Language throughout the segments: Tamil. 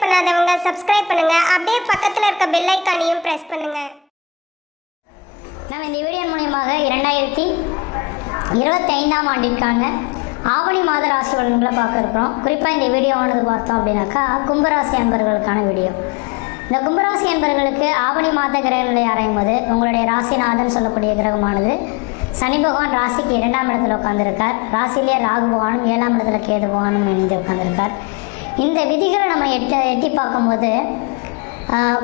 சப்ஸ்கிரைப் பண்ணாதவங்க சப்ஸ்கிரைப் பண்ணுங்க. அப்படியே பக்கத்தில் இருக்க பெல் ஐகானையும் பிரஸ் பண்ணுங்க. நம்ம இந்த வீடியோ மூலமாக 2025ஆம் ஆண்டிற்கான ஆவணி மாத ராசி பலன்களை பார்க்க இருக்கிறோம். குறிப்பாக இந்த வீடியோவானது பார்த்தோம் அப்படின்னாக்கா கும்பராசி அன்பர்களுக்கான வீடியோ. இந்த கும்பராசி அன்பர்களுக்கு ஆவணி மாத கிரகங்களை ஆராயும் போது உங்களுடைய ராசிநாதன் சொல்லக்கூடிய கிரகமானது சனி பகவான் ராசிக்கு 2ஆம் இடத்துல உட்காந்துருக்கார். ராசியிலே ராகு பகவானும் 7ஆம் இடத்துல கேது பகவானும் இணைந்து உட்காந்துருக்கார். இந்த விதிகளை நம்ம எட்டி பார்க்கும்போது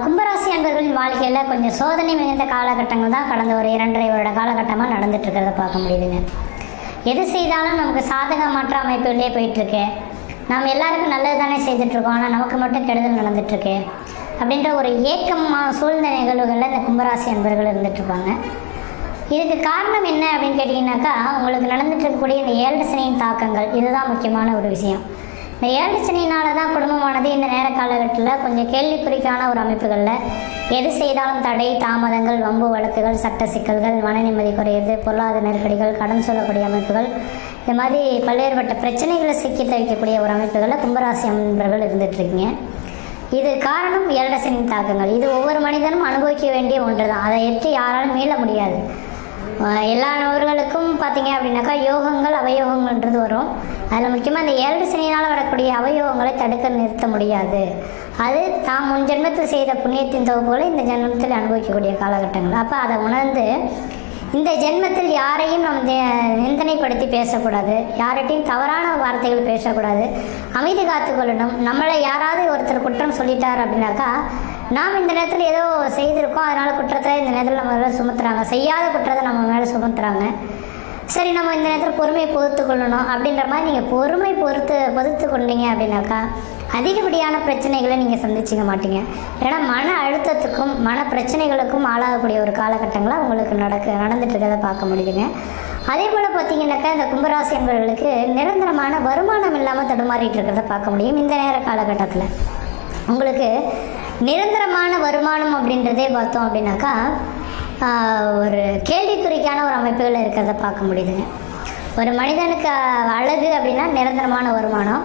கும்பராசி அன்பர்களின் வாழ்க்கையில் கொஞ்சம் சோதனை மிகுந்த காலகட்டங்கள் தான் கடந்த ஒரு 2.5 வருட காலகட்டமாக நடந்துட்டு இருக்கிறத பார்க்க முடியுதுங்க. எது செய்தாலும் நமக்கு சாதகமற்ற அமைப்புகளே போயிட்டுருக்கு. நாம் எல்லாருக்கும் நல்லது தானே செய்துட்ருக்கோம், ஆனால் நமக்கு மட்டும் கெடுதல் நடந்துட்டுருக்கு அப்படின்ற ஒரு ஏக்கமான சூழ்நிலை நிகழ்வுகளில் இந்த கும்பராசி அன்பர்கள் இருந்துகிட்ருப்பாங்க. இதுக்கு காரணம் என்ன அப்படின்னு கேட்டிங்கனாக்கா, உங்களுக்கு நடந்துட்டு இருக்கக்கூடிய இந்த 7 சனியின் தாக்கங்கள், இதுதான் முக்கியமான ஒரு விஷயம். இந்த 7 சனியினால தான் குடும்பமானது இந்த நேர காலகட்டத்தில் கொஞ்சம் கேள்விக்குறிக்கான ஒரு அமைப்புகளில் எது செய்தாலும் தடை, தாமதங்கள், வம்பு வழக்குகள், சட்ட சிக்கல்கள், மன நிம்மதி குறையிறது, பொருளாதார நெருக்கடிகள், கடன் சொல்லக்கூடிய அமைப்புகள், இந்த மாதிரி பல்வேறுபட்ட பிரச்சனைகளை சிக்கி தவிக்கக்கூடிய ஒரு அமைப்புகளில் கும்பராசி அன்பர்கள் இருந்துகிட்ருக்கீங்க. இது காரணம் 7 சனியின் தாக்கங்கள். இது ஒவ்வொரு மனிதனும் அனுபவிக்க வேண்டிய ஒன்று தான். அதை எட்டி யாராலும் மீள முடியாது. எல்லா நபர்களுக்கும் பார்த்தீங்க அப்படின்னாக்கா யோகங்கள் அவயோகங்கள்ன்றது வரும். அதில் முக்கியமாக இந்த 7 சனியினால் வரக்கூடிய அவயோகங்களை தடுக்க நிறுத்த முடியாது. அது தாம் முன் ஜென்மத்தில் செய்த புண்ணியத்தின் தொகுப்புகளை இந்த ஜென்மத்தில் அனுபவிக்கக்கூடிய காலகட்டங்கள். அப்போ அதை உணர்ந்து இந்த ஜென்மத்தில் யாரையும் நம்ம நிந்தனைப்படுத்தி பேசக்கூடாது, யார்கிட்டையும் தவறான வார்த்தைகள் பேசக்கூடாது, அமைதி காத்துக்கொள்ளணும். நம்மளை யாராவது ஒருத்தர் குற்றம் சொல்லிட்டார் அப்படின்னாக்கா, நாம் இந்த நேரத்தில் ஏதோ செய்திருக்கோம், அதனால் குற்றத்தை இந்த நேரத்தில் நம்ம மேலே சுமத்துறாங்க, செய்யாத குற்றத்தை நம்ம மேலே சுமத்துறாங்க, சரி நம்ம இந்த நேரத்தில் பொறுமையை பொறுத்து கொள்ளணும் அப்படின்ற மாதிரி நீங்கள் பொறுமை பொறுத்து கொண்டீங்க அப்படின்னாக்கா அதிகப்படியான பிரச்சனைகளை நீங்கள் சந்திச்சிக்க மாட்டீங்க. ஏன்னா மன அழுத்தத்துக்கும் மன பிரச்சனைகளுக்கும் ஆளாகக்கூடிய ஒரு காலகட்டங்களாக உங்களுக்கு நடந்துட்டு இருக்கிறத பார்க்க முடியுதுங்க. அதே போல் பார்த்தீங்கன்னாக்கா இந்த கும்பராசி என்பவர்களுக்கு நிரந்தரமான வருமானம் இல்லாமல் தடுமாறிட்டு இருக்கிறத பார்க்க முடியும். இந்த நேர காலகட்டத்தில் உங்களுக்கு நிரந்தரமான வருமானம் அப்படின்றதே பார்த்தோம் அப்படின்னாக்கா ஒரு கேள்விக்குறிக்கான ஒரு அமைப்புகள் இருக்கிறத பார்க்க முடியுதுங்க. ஒரு மனிதனுக்கு அழகு அப்படின்னா நிரந்தரமான வருமானம்.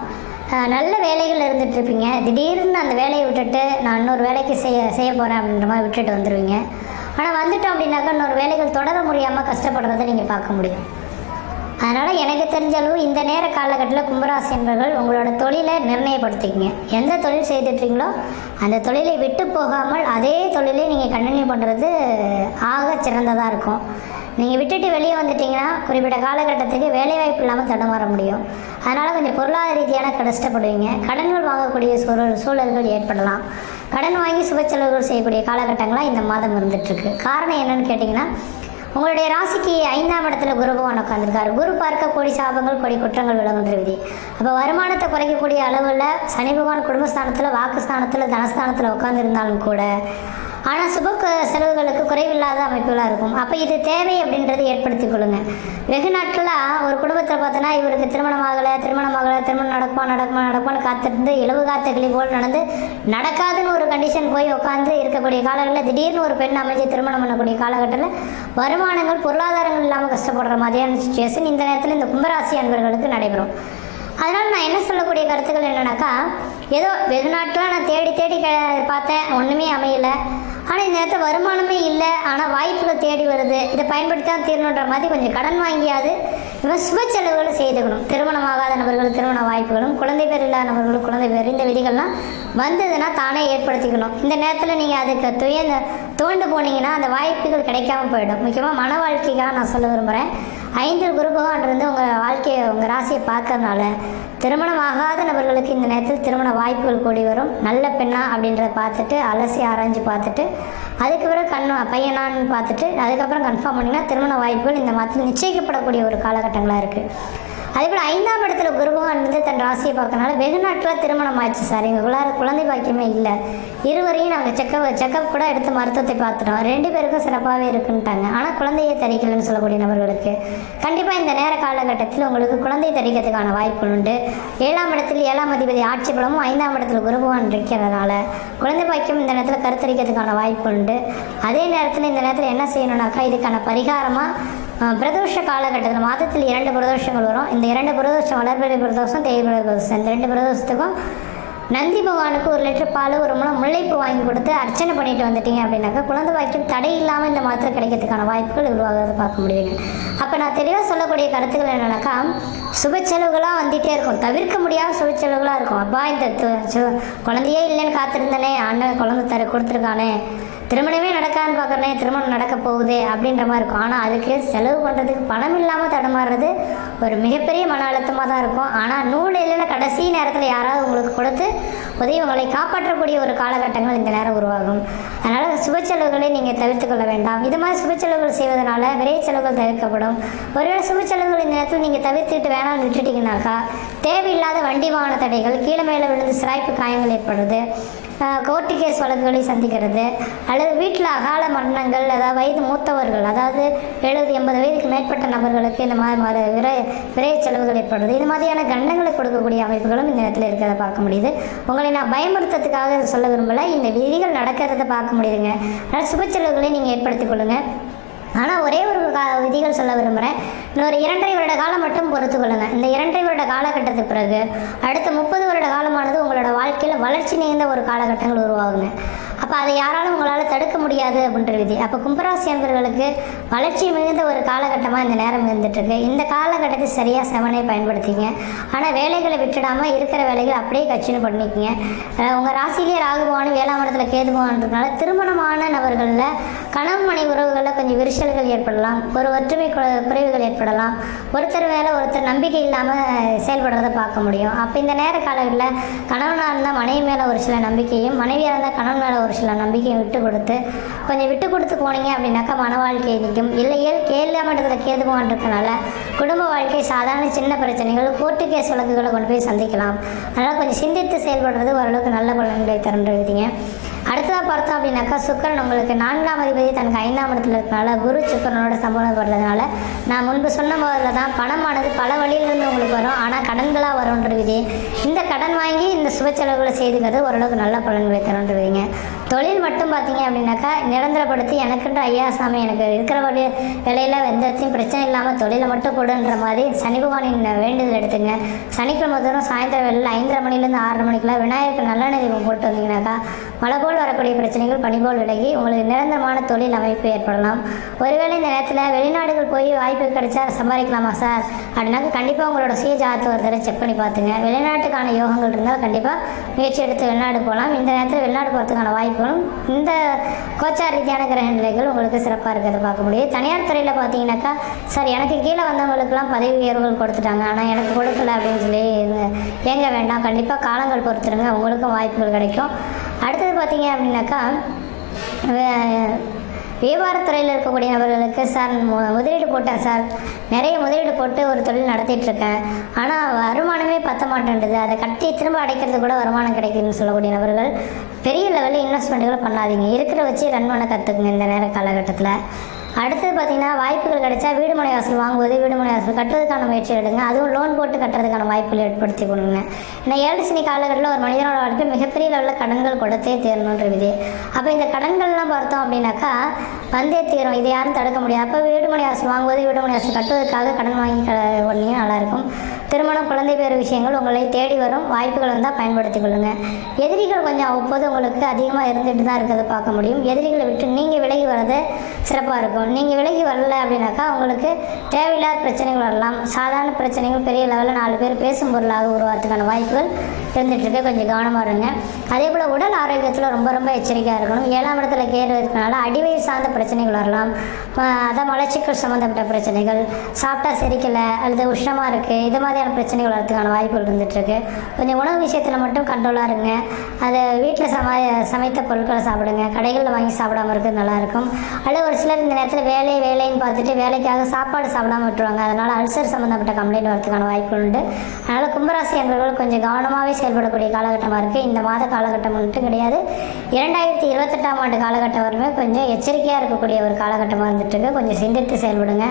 நல்ல வேலைகள் இருந்துகிட்ருப்பீங்க, திடீர்னு அந்த வேலையை விட்டுட்டு நான் இன்னொரு வேலைக்கு செய்ய போகிறேன் அப்படின்ற மாதிரி விட்டுட்டு வந்துடுவீங்க. ஆனால் வந்துட்டோம் அப்படின்னாக்கா இன்னொரு வேலைகள் தொடர முடியாமல் கஷ்டப்படுறதை நீங்கள் பார்க்க முடியும். அதனால் எனக்கு தெரிஞ்ச அளவு இந்த நேர காலகட்டத்தில் கும்பராசி என்பவர்கள் உங்களோட தொழிலை நிர்ணயப்படுத்திக்கிங்க. எந்த தொழில் செய்துட்றீங்களோ அந்த தொழிலை விட்டு போகாமல் அதே தொழிலை நீங்கள் கண்டினியூ பண்ணுறது ஆக சிறந்ததாக இருக்கும். நீங்கள் விட்டுட்டு வெளியே வந்துட்டிங்கன்னா குறிப்பிட்ட காலகட்டத்துக்கு வேலைவாய்ப்பு இல்லாமல் தடுமாற முடியும். அதனால் கொஞ்சம் பொருளாதார ரீதியான கஷ்டப்படுவீங்க. கடன்கள் வாங்கக்கூடிய சூழல்கள் ஏற்படலாம். கடன் வாங்கி சுப செலவுகள் செய்யக்கூடிய காலகட்டங்களாக இந்த மாதம் இருந்துகிட்ருக்கு. காரணம் என்னென்னு கேட்டிங்கன்னா, உங்களுடைய ராசிக்கு 5ஆம் இடத்துல குரு பகவான் உட்காந்துருக்காரு. குரு பார்க்க கோடி சாபங்கள் கோடி குற்றங்கள் விலகுன்ற விதி. அப்போ வருமானத்தை குறைக்கக்கூடிய அளவில் சனி பகவான் குடும்பஸ்தானத்தில், வாக்குஸ்தானத்தில், தனஸ்தானத்தில் உட்காந்துருந்தாலும் கூட ஆனால் சுப செலவுகளுக்கு குறைவில்லாத அமைப்புகளாக இருக்கும். அப்போ இது தேவை அப்படின்றத ஏற்படுத்தி கொள்ளுங்க. வெகு நாட்களாக ஒரு குடும்பத்தில் பார்த்தோன்னா இவருக்கு திருமணம் நடக்குமான்னு காத்திருந்து இலவு காத்த கிளி போல் நடந்து நடக்காதுன்னு ஒரு கண்டிஷன் போய் உட்காந்து இருக்கக்கூடிய காலகட்டத்தில் திடீர்னு ஒரு பெண் அமைச்சு திருமணம் பண்ணக்கூடிய காலகட்டத்தில் வருமானங்கள் பொருளாதாரங்கள் இல்லாமல் கஷ்டப்படுற மாதிரியான சுச்சுவேஷன் இந்த நேரத்தில் இந்த கும்பராசி அன்பர்களுக்கு நடைபெறும். அதனால் நான் என்ன சொல்லக்கூடிய கருத்துக்கள் என்னன்னாக்கா, ஏதோ வெகு நாட்களாக நான் தேடி பார்த்தேன், ஒன்றுமே அமையலை. ஆனால் இந்த நேரத்தில் வருமானமே இல்லை, ஆனால் வாய்ப்புகள் தேடி வருது, இதை பயன்படுத்தி தான் தீரணுன்ற மாதிரி கொஞ்சம் கடன் வாங்கியாது இவன் சுப செலவுகளை செய்துக்கணும். திருமணமாகாத நபர்கள் திருமண வாய்ப்புகளும், குழந்தை பேர் இல்லாத நபர்களும் குழந்தை பேர், இந்த விதிகள்லாம் வந்ததுன்னா தானே ஏற்படுத்திக்கணும். இந்த நேரத்தில் நீங்கள் அதுக்கு துவண்டு போனீங்கன்னா அந்த வாய்ப்புகள் கிடைக்காம போயிடும். முக்கியமாக மன வாழ்க்கைக்காக நான் சொல்ல விரும்புகிறேன். 5 குரு பகவான் இருந்து உங்கள் ராசியை பார்க்கறதுனால திருமணம் ஆகாத நபர்களுக்கு இந்த நேரத்தில் திருமண வாய்ப்புகள் கூடி வரும். நல்ல பெண்ணா அப்படின்றத பார்த்துட்டு அலசி ஆராய்ஞ்சு பார்த்துட்டு அதுக்கு பிறகு பையனான்னு பார்த்துட்டு அதுக்கப்புறம் கன்ஃபார்ம் பண்ணிங்கன்னா திருமண வாய்ப்புகள் இந்த மாதத்தில் நிச்சயிக்கப்படக்கூடிய ஒரு காலகட்டங்களாக இருக்குது. அதேபோல் 5ஆம் இடத்துல குரு பகவான் வந்து தன் ராசியை பார்க்கறனால வெகு நாட்களாக திருமணம் ஆயிடுச்சு சார், எங்களுக்குள்ளார குழந்தை பாக்கியமே இல்லை, இருவரையும் நாங்கள் செக்கப் கூட எடுத்து மருத்துவத்தை பார்த்துட்டோம், 2 பேருக்கும் சிறப்பாகவே இருக்குன்ட்டாங்க, ஆனால் குழந்தையை தரிக்கலன்னு சொல்லக்கூடிய நபர்களுக்கு கண்டிப்பாக இந்த நேர காலகட்டத்தில் உங்களுக்கு குழந்தை தரிக்கிறதுக்கான வாய்ப்புகள் உண்டு. 7ஆம் இடத்தில் 7ஆம் அதிபதி ஆட்சி பலமும் 5ஆம் இடத்துல குரு பகவான் இருக்கிறதுனால குழந்தை பாக்கியம் இந்த நேரத்தில் கருத்தரிக்கிறதுக்கான வாய்ப்பு உண்டு. அதே நேரத்தில் இந்த நேரத்தில் என்ன செய்யணும்னாக்கா, இதுக்கான பரிகாரமாக பிரதோஷ காலகட்டத்தில் மாதத்தில் 2 பிரதோஷங்கள் வரும். இந்த 2 பிரதோஷம் வளர்பிறை பிரதோஷம், தேய்பிறை பிரதோஷம், இந்த 2 பிரதோஷத்துக்கும் நந்தி பகவானுக்கு 1 லிட்டர் பால், 1 முழம் முல்லைப்பூ வாங்கி கொடுத்து அர்ச்சனை பண்ணிட்டு வந்துட்டீங்க அப்படின்னாக்கா குழந்தை பாக்கியம் தடை இல்லாமல் இந்த மாதத்தில் கிடைக்கிறதுக்கான வாய்ப்புகள் உருவாகிறத பார்க்க முடியுதுங்க. அப்போ நான் தெளிவாக சொல்லக்கூடிய கருத்துக்கள் என்னன்னாக்கா, சுப செலவுகளாக வந்துகிட்டே இருக்கும், தவிர்க்க முடியாத சுப செலவுகளாக இருக்கும். அப்பா இந்த குழந்தையே இல்லைன்னு காத்திருந்தனே, அண்ணன் குழந்தை கொடுத்துருக்கானே, திருமணமே நடக்கான்னு பார்க்குறனே, திருமணம் நடக்க போகுது அப்படின்ற மாதிரி இருக்கும். ஆனால் அதுக்கு செலவு பண்ணுறதுக்கு பணம் இல்லாமல் தடுமாறுறது ஒரு மிகப்பெரிய மன அழுத்தமாக தான் இருக்கும். ஆனால் நூலில் கடைசி நேரத்தில் யாராவது உங்களுக்கு கொடுத்து உதவி உங்களை காப்பாற்றக்கூடிய ஒரு காலகட்டங்கள் இந்த நேரம் உருவாகும். அதனால் சுப செலவுகளை நீங்கள் தவிர்த்து கொள்ள வேண்டாம். இது மாதிரி சுப செலவுகள் செய்வதனால விரை செலவுகள் தவிர்க்கப்படும். ஒருவேளை சுப செலவுகள் இந்த நேரத்தில் நீங்கள் தவிர்த்துட்டு வேணாம்னு விட்டுட்டிங்கனாக்கா தேவையில்லாத வண்டி வாகன தடைகள், கீழே மேலே விழுந்து சிராய்ப்பு காயங்கள் ஏற்படுறது, கோர்ட்டு கேஸ் வழக்குகளை சந்திக்கிறது, அல்லது வீட்டில் அகால மரணங்கள், அதாவது வயது மூத்தவர்கள், அதாவது 70-80 வயதுக்கு மேற்பட்ட நபர்களுக்கு இந்த மாதிரி விரை செலவுகள் ஏற்படுறது, இது மாதிரியான கண்டங்களை கொடுக்கக்கூடிய அமைப்புகளும் இந்த நேரத்தில் இருக்கிறத பார்க்க முடியுது. உங்களை நான் பயமுறுத்தத்துக்காக சொல்ல விரும்பலை, இந்த விதிகள் நடக்கிறத பார்க்க முடியுதுங்க. அதனால் சுப செலவுகளை நீங்கள் ஏற்படுத்திக் கொள்ளுங்கள். ஆனால் ஒரே ஒரு விதிகள் சொல்ல விரும்புகிறேன். இன்னொரு 2.5 வருட காலம் மட்டும் பொறுத்து கொள்ளுங்கள். இந்த 2.5 வருட காலகட்டத்துக்கு பிறகு அடுத்த 30 வருட காலமானது உங்களோட வாழ்க்கையில் வளர்ச்சி நிறைந்த ஒரு காலகட்டங்கள் உருவாகுங்க. அப்போ அதை யாராலும் உங்களால் தடுக்க முடியாது அப்படின்ற விதி. அப்போ கும்பராசி அன்பர்களுக்கு வளர்ச்சி மிகுந்த ஒரு காலகட்டமாக இந்த நேரம் இருந்துகிட்ருக்கு. இந்த காலகட்டத்தை சரியாக செவனே பயன்படுத்திங்க. ஆனால் வேலைகளை விட்டுடாமல் இருக்கிற வேலைகள் அப்படியே கச்சின்னு பண்ணிக்கிங்க. உங்கள் ராசியிலே ராகுபவானும் 7ஆம் இடத்துல கேதுபவான்றதுனால திருமணமான நபர்களில் கணவன் மனை உறவுகளில் கொஞ்சம் விரிசல்கள் ஏற்படலாம், ஒரு ஒற்றுமை குறைவுகள் ஏற்படலாம், ஒருத்தர் மேலே ஒருத்தர் நம்பிக்கை இல்லாமல் செயல்படுறதை பார்க்க முடியும். அப்போ இந்த நேர காலங்களில் கணவனாக இருந்தால் மனைவி மேலே ஒரு சில நம்பிக்கையும், மனைவியாக இருந்தால் கணவன் மேலே ஒரு சில நம்பிக்கையை விட்டு கொடுத்து போனீங்க அப்படின்னாக்கா மன வாழ்க்கை நிற்கும். இல்லையே 7ஆம் இடத்துல கேதுபவான் இருக்கனால குடும்ப வாழ்க்கை சாதாரண சின்ன பிரச்சனைகள், கோர்ட்டு கேஸ் வழக்குகளை கொண்டு போய் சந்திக்கலாம். அதனால் கொஞ்சம் சிந்தித்து செயல்படுறது ஓரளவுக்கு நல்ல பலன்களை தருன்றீங்க. அடுத்ததாக பார்த்தோம் அப்படின்னாக்கா சுக்கிரன் உங்களுக்கு 4ஆம் அதிபதி தனக்கு 5ஆம் இடத்துல இருக்கனால குரு சுக்கிரனோட சம்பந்தப்படுறதுனால நான் முன்பு சொன்ன முதல்ல தான் பணமானது பல வழியிலிருந்து உங்களுக்கு வரும், ஆனால் கடன்களாக வரும்ன்ற விதி. இந்த கடன் வாங்கி இந்த சுப செலவுகளை செய்துக்கிறது ஓரளவுக்கு நல்ல பலன்களை தருன்றீங்க. தொழில் மட்டும் பார்த்தீங்க அப்படின்னாக்கா நிரந்தரப்படுத்தி எனக்குன்ற ஐயா சாமி எனக்கு இருக்கிற வேலையில் எந்த இடத்தையும் பிரச்சனை இல்லாமல் தொழிலை மட்டும் கொடுன்ற மாதிரி சனி பகவானின் வேண்டுதல் எடுத்துங்க. சனிக்கிழமை தூரம் சாயந்தரம் வேலையில் 5:30 மணிலேருந்து 6:30 மணிக்குள்ள விநாயகருக்கு நல்லெண்ணெய் தீபம் போட்டு வந்தீங்கன்னாக்கா மழை போல் வரக்கூடிய பிரச்சனைகள் பனி போல் விலகி உங்களுக்கு நிரந்தரமான தொழில் அமைப்பு ஏற்படலாம். ஒருவேளை இந்த நேரத்தில் வெளிநாடுகள் போய் வாய்ப்பு கிடைச்சா சம்பாதிக்கலாமா சார் அப்படின்னாக்கா கண்டிப்பாக உங்களோட சுய ஜாதகத்தை ஒரு தடவை செக் பண்ணி பார்த்துங்க. வெளிநாட்டுக்கான யோகங்கள் இருந்தால் கண்டிப்பாக முயற்சி எடுத்து வெளிநாடு போகலாம். இந்த நேரத்தில் வெளிநாடு போகிறதுக்கான வாய்ப்புகளும் இந்த கோச்சார ரீதியான கிரக நிலைகள் உங்களுக்கு சிறப்பாக இருக்கிறத பார்க்க முடியும். தனியார் துறையில் பார்த்தீங்கன்னாக்கா சார் எனக்கு கீழே வந்தவங்களுக்கெல்லாம் பதவி உயர்வுகள் கொடுத்துட்டாங்க, ஆனால் எனக்கு கொடுக்கல அப்படின்னு சொல்லி ஏங்க வேண்டாம், கண்டிப்பாக காலங்கள் பொறுத்துருங்க, உங்களுக்கும் வாய்ப்புகள் கிடைக்கும். அடுத்தது பார்த்தீங்க அப்படின்னாக்கா வியாபாரத்துறையில் இருக்கக்கூடிய நபர்களுக்கு சார் முதலீடு போட்டேன் சார், நிறைய முதலீடு போட்டு ஒரு தொழில் நடத்திட்டுருக்கேன், ஆனால் வருமானமே பத்த மாட்டேன்றது, அதை கட்டி திரும்ப அடைக்கிறது கூட வருமானம் கிடைக்குதுன்னு சொல்லக்கூடிய நபர்கள் பெரிய லெவலில் இன்வெஸ்ட்மெண்ட்டுகளை பண்ணாதீங்க. இருக்கிற வச்சு ரன் பண்ண கற்றுக்குங்க இந்த நேர காலகட்டத்தில். அடுத்தது பார்த்திங்கன்னா வாய்ப்புகள் கிடைச்சா வீடு மனை வாசல் வாங்குவது, வீடு மனை வாசல் கட்டுறதுக்கான முயற்சி எடுங்க. அதுவும் லோன் போட்டு கட்டுறதுக்கான வாய்ப்புகள் ஏற்படுத்தி கொடுங்க. ஏன்னா 7 சனி காலகட்டத்தில் ஒரு மனிதனோட வாழ்க்கை மிகப்பெரிய லெவலில் கடன்கள் கொடுத்தே தீரணுன்ற விதி. அப்போ இந்த கடன்கள்லாம் பார்த்தோம் அப்படின்னாக்கா வந்தே தீரும், இதை யாரும் தடுக்க முடியாது. அப்போ வீடு மனை வாசல் வாங்குவது, வீடு மனை வாசல் கட்டுவதற்காக கடன் வாங்கி உடனே நல்லாயிருக்கும். திருமணம், குழந்தை பேர் விஷயங்கள் உங்களை தேடி வரும், வாய்ப்புகள் வந்தால் பயன்படுத்தி கொள்ளுங்கள். எதிரிகள் கொஞ்சம் அவ்வப்போது உங்களுக்கு அதிகமாக இருந்துகிட்டு தான் இருக்கிறத பார்க்க முடியும். எதிரிகளை விட்டு நீங்கள் விலகி வர்றது சிறப்பாக இருக்கும். நீங்கள் விலகி வரல அப்படின்னாக்கா உங்களுக்கு தேவையில்லாத பிரச்சனைகள் வரலாம். சாதாரண பிரச்சனைகள் பெரிய லெவலில் 4 பேர் பேசும் பொருளாக உருவாகிறதுக்கான வாய்ப்புகள் இருந்துகிட்ருக்கு, கொஞ்சம் கவனமாக இருங்க. அதே போல் உடல் ஆரோக்கியத்தில் ரொம்ப ரொம்ப எச்சரிக்கையாக இருக்கணும். 7ஆம் இடத்துல கேடு இருக்கனால அடிவயிறு சார்ந்த பிரச்சனைகள் வரலாம். அதான் மலச்சிக்கல் சம்மந்தப்பட்ட பிரச்சனைகள், சாப்பிட்டா செரிக்கலை அல்லது உஷ்ணமாக இருக்குது, இது மாதிரியான பிரச்சனைகள் வரதுக்கான வாய்ப்புகள் இருந்துகிட்ருக்கு. கொஞ்சம் உணவு விஷயத்தில் மட்டும் கண்ட்ரோலாக இருங்க. அதை வீட்டில் சமைத்த பொருட்களை சாப்பிடுங்க, கடைகளில் வாங்கி சாப்பிடாமல் இருக்கிறது நல்லாயிருக்கும். அல்லது ஒரு சிலர் இந்த நேரத்தில் வேலைன்னு பார்த்துட்டு வேலைக்காக சாப்பாடு சாப்பிடாமல் விட்டுருவாங்க, அதனால் அல்சர் சம்மந்தப்பட்ட கம்ப்ளைண்ட் வரதுக்கான வாய்ப்புகள் உண்டு. அதனால் கும்பராசி என்பவர்கள் கொஞ்சம் கவனமாகவே செயல்படக்கூடிய காலகட்டமாக இருக்குது. இந்த மாத காலகட்டம் மட்டும் கிடையாது, 2028ஆம் ஆண்டு காலகட்டம் வரைமே கொஞ்சம் எச்சரிக்கையாக இருக்கக்கூடிய ஒரு காலகட்டமாக இருந்துகிட்ருக்கு. கொஞ்சம் சிந்தித்து செயல்படுங்க.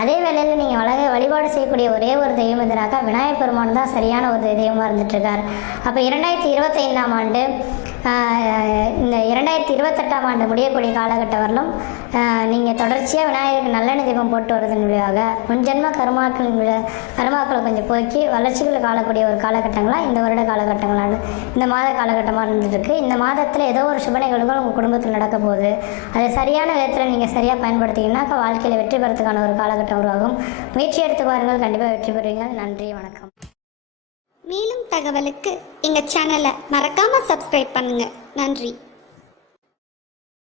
அதே வேளையில் நீங்கள் வழிபாடு செய்யக்கூடிய ஒரே ஒரு தெய்வம் இருந்தனாக்கா விநாயகர் பெருமான் தான் சரியான ஒரு தெய்வமாக இருந்துகிட்ருக்கார். அப்போ 2025ஆம் ஆண்டு இந்த 2028ஆம் ஆண்டு முடியக்கூடிய காலகட்டம் வரலும் நீங்கள் தொடர்ச்சியாக விநாயகருக்கு நல்லெண்ணெய் தீபம் போட்டு வரதன் விளைவாக முன்ஜென்ம கருமாக்களை கொஞ்சம் போக்கி வளர்ச்சிகளை காணக்கூடிய ஒரு காலகட்டங்களாக இந்த வருட காலகட்டங்களான இந்த மாத காலகட்டமாக இருந்துருக்கு. இந்த மாதத்தில் ஏதோ ஒரு சுப நிகழ்வுகள் உங்கள் குடும்பத்தில் நடக்க போகுது. அதை சரியான விதத்தில் நீங்கள் சரியாக பயன்படுத்திங்கன்னாக்கா வாழ்க்கையில் வெற்றி பெறத்துக்கான ஒரு காலகட்டம் உருவாகும். முயற்சி எடுத்து பாருங்கள், கண்டிப்பாக வெற்றி பெறுவீர்கள். நன்றி, வணக்கம். மேலும் தகவலுக்கு எங்கள் சேனலை மறக்காமல் சப்ஸ்கிரைப் பண்ணுங்கள். நன்றி.